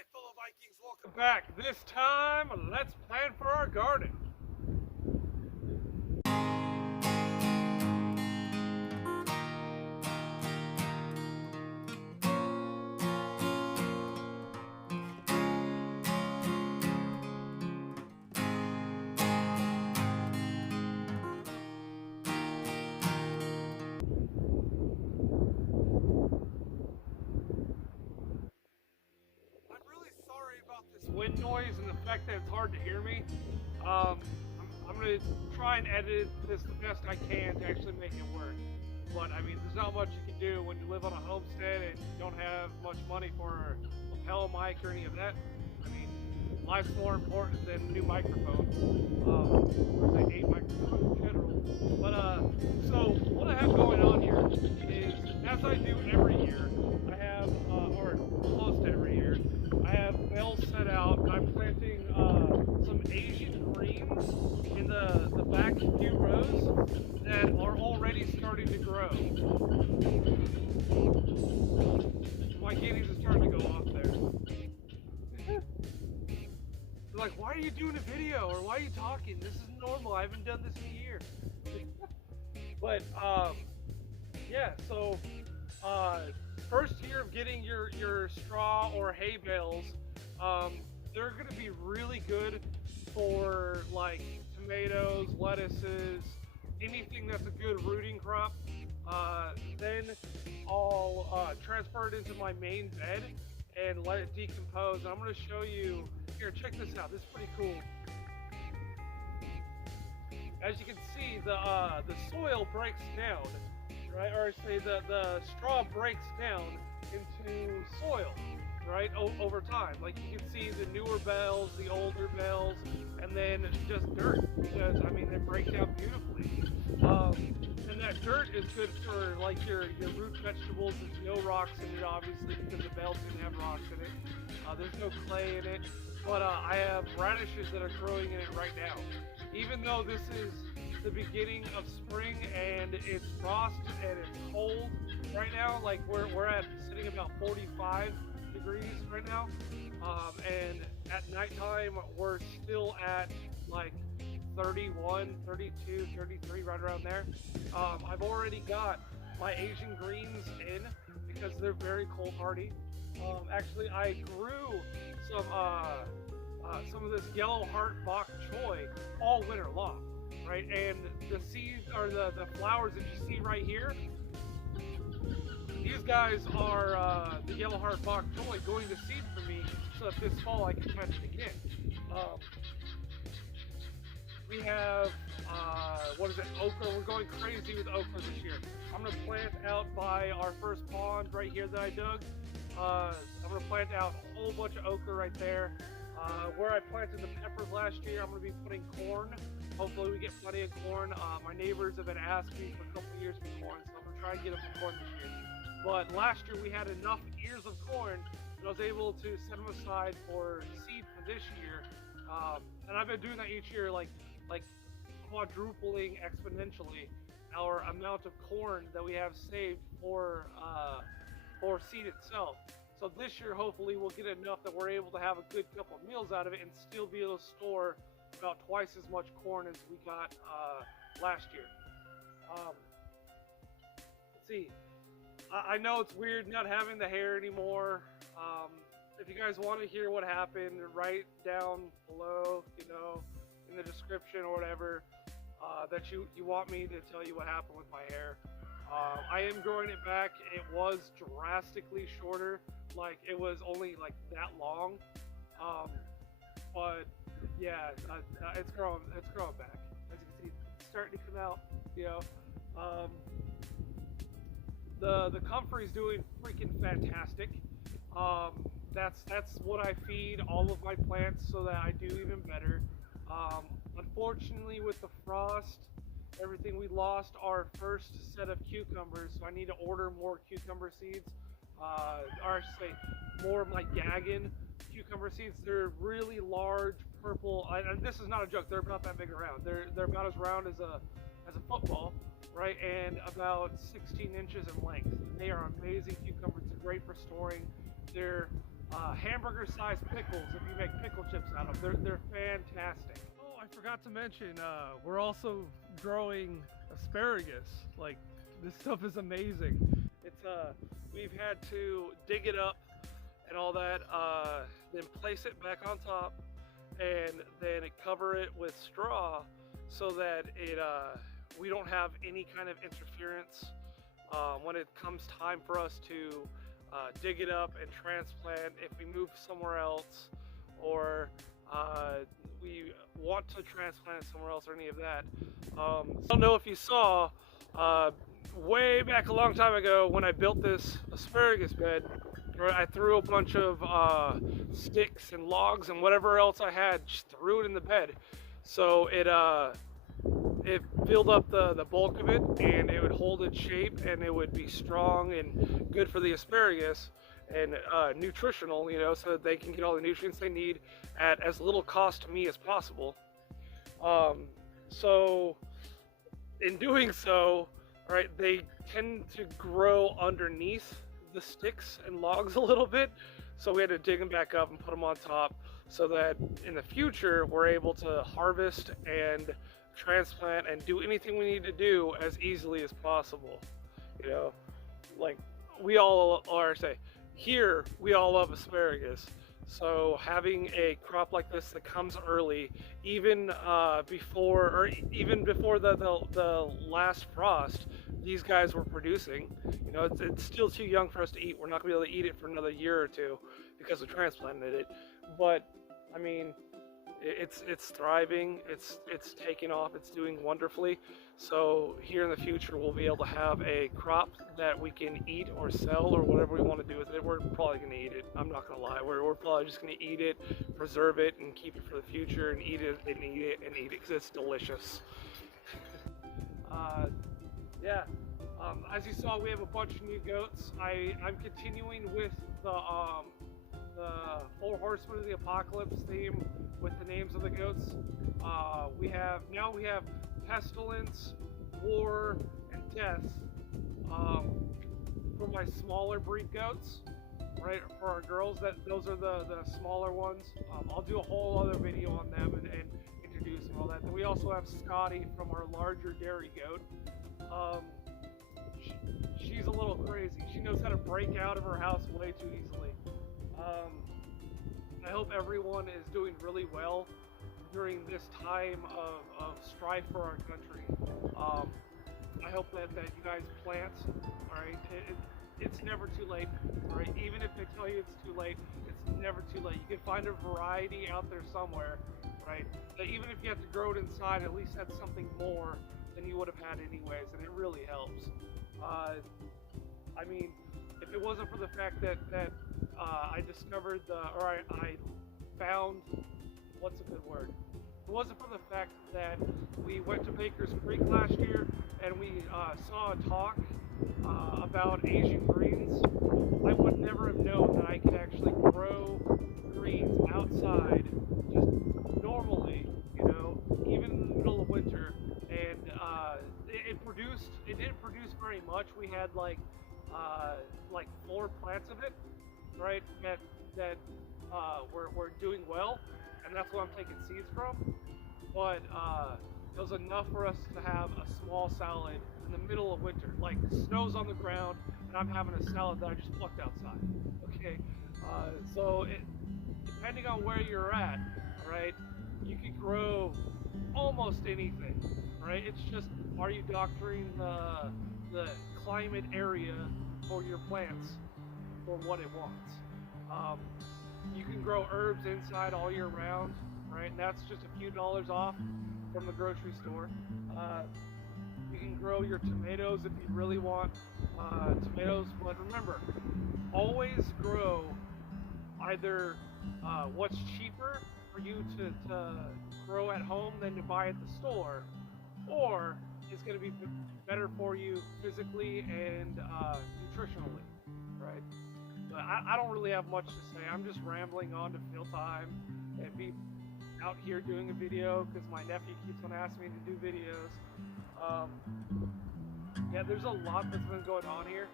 Alright, fellow Vikings, welcome back. This time, let's plan for our garden. I'm really sorry about this wind noise and the fact that it's hard to hear me. I'm going to try and edit this the best I can to actually make it work. But I mean, there's not much you can do when you live on a homestead and you don't have much money for a lapel mic or any of that. I mean, life's more important than a new microphone. Or say 8 microphones in general. But so what I have going on here is, as I do every year, I have, or close to every year, I have bales set out. I'm planting some Asian greens in the back few rows that are already starting to grow. My guineas are starting to go off there. They're like, why are you doing a video? Or why are you talking? This is normal. I haven't done this in a year. But, yeah, so, first year of getting your straw or hay bales, they're going to be really good for, like, tomatoes, lettuces, anything that's a good rooting crop. Then I'll transfer it into my main bed and let it decompose. I'm going to show you, here, check this out. This is pretty cool. As you can see, the soil breaks down, right? Or say the straw breaks down into soil, right? Over time. Like you can see the newer bales, the older bales, and then just dirt, because I mean they break down beautifully. And that dirt is good for like your root vegetables. There's no rocks in it, obviously, because the bales didn't have rocks in it. There's no clay in it. But I have radishes that are growing in it right now. Even though this is the beginning of spring and it's frost and it's cold right now, like we're at sitting about 45 degrees right now, and at nighttime we're still at like 31, 32, 33, right around there. I've already got my Asian greens in because they're very cold hardy. Actually, I grew some of this yellow heart bok choy all winter long, right? And the seeds, or the flowers that you see right here, these guys are the yellow heart bok choy going to seed for me, so that this fall I can plant it again. We have, what is it, okra. We're going crazy with okra this year. I'm going to plant out by our first pond right here that I dug. I'm going to plant out a whole bunch of okra right there. Where I planted the peppers last year, I'm going to be putting corn. Hopefully we get plenty of corn. My neighbors have been asking for a couple of years for corn, so I'm going to try and get them some corn this year. But last year we had enough ears of corn that I was able to set them aside for seed for this year. And I've been doing that each year, like quadrupling exponentially our amount of corn that we have saved for seed itself. So this year, hopefully, we'll get enough that we're able to have a good couple of meals out of it and still be able to store about twice as much corn as we got last year. Let's see. I know it's weird not having the hair anymore. If you guys want to hear what happened, write down below, you know, in the description or whatever, that you want me to tell you what happened with my hair. I am growing it back. It was drastically shorter, like it was only like that long, but yeah, it's growing back. As you can see, it's starting to come out. You know, the comfrey's doing freaking fantastic. That's what I feed all of my plants so that I do even better. Unfortunately, with the frost, everything, we lost our first set of cucumbers, so I need to order more cucumber seeds, or I should say more of my Gagan cucumber seeds. They're really large purple, and this is not a joke, they're about that big around. They're about as round as a football, right, and about 16 inches in length. They are amazing cucumbers. They're great for storing. They're hamburger-sized pickles if you make pickle chips out of them. They're fantastic. Oh, I forgot to mention, we're also growing asparagus. Like, this stuff is amazing. It's we've had to dig it up and all that, then place it back on top, and then cover it with straw so that it we don't have any kind of interference when it comes time for us to dig it up and transplant if we move somewhere else, or we want to transplant it somewhere else, or any of that. I don't know if you saw way back a long time ago when I built this asparagus bed, I threw a bunch of sticks and logs and whatever else I had, just threw it in the bed, so it filled up the bulk of it, and it would hold its shape, and it would be strong and good for the asparagus, and nutritional, you know, so that they can get all the nutrients they need at as little cost to me as possible. So in doing so, right, they tend to grow underneath the sticks and logs a little bit, so we had to dig them back up and put them on top, so that in the future we're able to harvest and transplant and do anything we need to do as easily as possible. You know, like we all are, say, here we all love asparagus, so having a crop like this that comes early, even before the last frost, these guys were producing. You know, it's still too young for us to eat. We're not gonna be able to eat it for another year or two because we transplanted it, but I mean, it's thriving, it's taking off, it's doing wonderfully. So here in the future we'll be able to have a crop that we can eat or sell or whatever we want to do with it. We're probably going to eat it, I'm not going to lie. We're probably just going to eat it, preserve it, and keep it for the future, and eat it and eat it and eat it because it's delicious. Yeah, as you saw, we have a bunch of new goats. I'm continuing with the 4 Horsemen of the Apocalypse theme with the names of the goats. We have pestilence, war, and death for my smaller breed goats. Right, for our girls, those are the smaller ones. I'll do a whole other video on them and introduce them, all that. Then we also have Scotty from our larger dairy goat. She's a little crazy. She knows how to break out of her house way too easily. I hope everyone is doing really well during this time of strife for our country. I hope that you guys plant, alright? It's never too late, alright? Even if they tell you it's too late, it's never too late. You can find a variety out there somewhere, right? That even if you have to grow it inside, at least that's something more than you would have had anyways, and it really helps. I mean, if it wasn't for the fact that I discovered I found, what's a good word? If it wasn't for the fact that we went to Baker's Creek last year and we saw a talk about Asian greens, I would never have known that I could actually grow greens outside just normally, you know, even in the middle of winter. And it didn't produce very much. We had like 4 plants of it, right, that were doing well, and that's what I'm taking seeds from. But it was enough for us to have a small salad in the middle of winter. Like, snow's on the ground, and I'm having a salad that I just plucked outside. Okay, so depending on where you're at, right, you can grow almost anything, right? It's just, are you doctoring the climate area for your plants for what it wants? You can grow herbs inside all year round, right? And that's just a few dollars off from the grocery store. You can grow your tomatoes if you really want tomatoes, but remember, always grow either what's cheaper for you to grow at home than to buy at the store, or it's going to be better for you physically and nutritionally, right? But I don't really have much to say. I'm just rambling on to fill time and be out here doing a video because my nephew keeps on asking me to do videos. Yeah, there's a lot that's been going on here,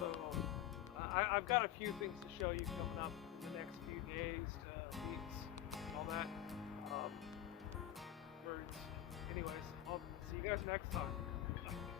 so I've got a few things to show you coming up. you guys next time.